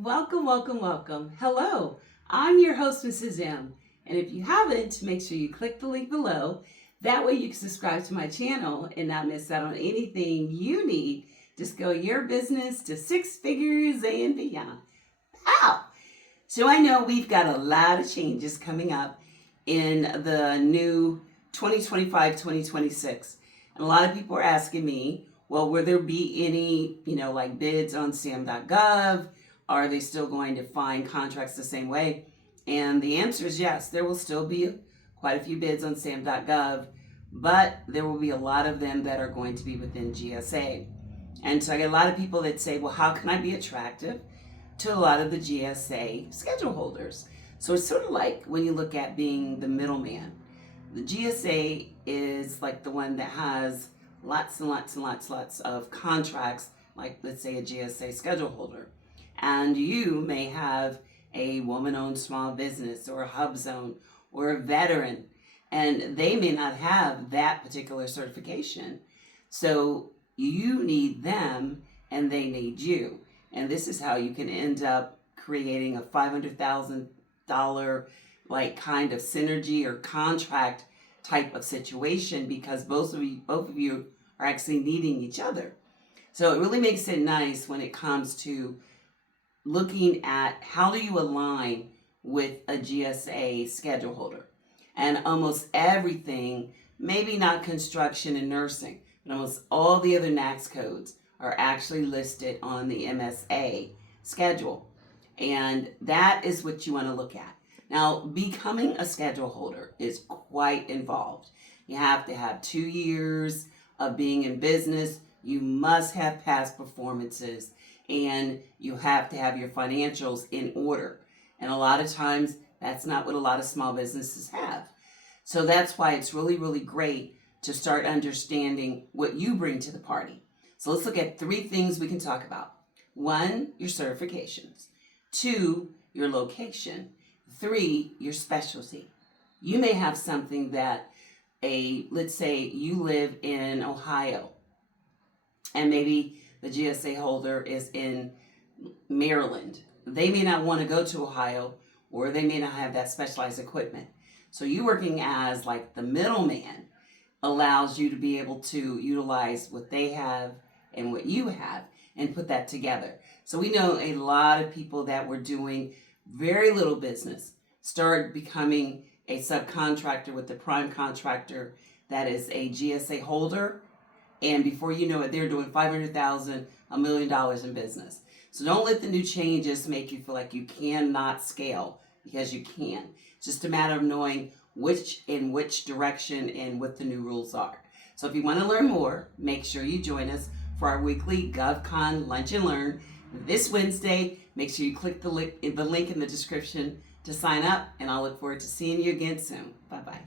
Welcome, welcome, welcome. Hello, I'm your host, Mrs. M. And if you haven't, make sure you click the link below. That way you can subscribe to my channel and not miss out on anything you need to scale your business to six figures and beyond. Wow! So I know we've got a lot of changes coming up in the new 2025-2026. And a lot of people are asking me, well, will there be any, like bids on SAM.gov? Are they still going to find contracts the same way? And the answer is yes, there will still be quite a few bids on SAM.gov, but there will be a lot of them that are going to be within GSA. And so I get a lot of people that say, well, how can I be attractive to a lot of the GSA schedule holders? So it's sort of like when you look at being the middleman. The GSA is like the one that has lots and lots of contracts, like let's say a GSA schedule holder. And you may have a woman-owned small business or a hub zone or a veteran, and they may not have that particular certification. So you need them and they need you. And this is how you can end up creating a $500,000 like kind of synergy or contract type of situation, because both of you are actually needing each other. So it really makes it nice when it comes to looking at how do you align with a GSA schedule holder. And almost everything, maybe not construction and nursing, but almost all the other NAICS codes are actually listed on the MSA schedule. And that is what you want to look at. Now, becoming a schedule holder is quite involved. You have to have 2 years of being in business. You must have past performances, and you have to have your financials in order. And a lot of times, that's not what a lot of small businesses have. So that's why it's really, really great to start understanding what you bring to the party. So let's look at 3 things we can talk about. 1, your certifications. 2, your location. 3, your specialty. You may have something that let's say you live in Ohio, and maybe the GSA holder is in Maryland. They may not want to go to Ohio, or they may not have that specialized equipment. So you working as like the middleman allows you to be able to utilize what they have and what you have and put that together. So we know a lot of people that were doing very little business start becoming a subcontractor with the prime contractor that is a GSA holder. And before you know it, they're doing $500,000, $1 million in business. So don't let the new changes make you feel like you cannot scale, because you can. It's just a matter of knowing which direction and what the new rules are. So if you want to learn more, make sure you join us for our weekly GovCon Lunch and Learn this Wednesday. Make sure you click the link in the description to sign up, and I'll look forward to seeing you again soon. Bye-bye.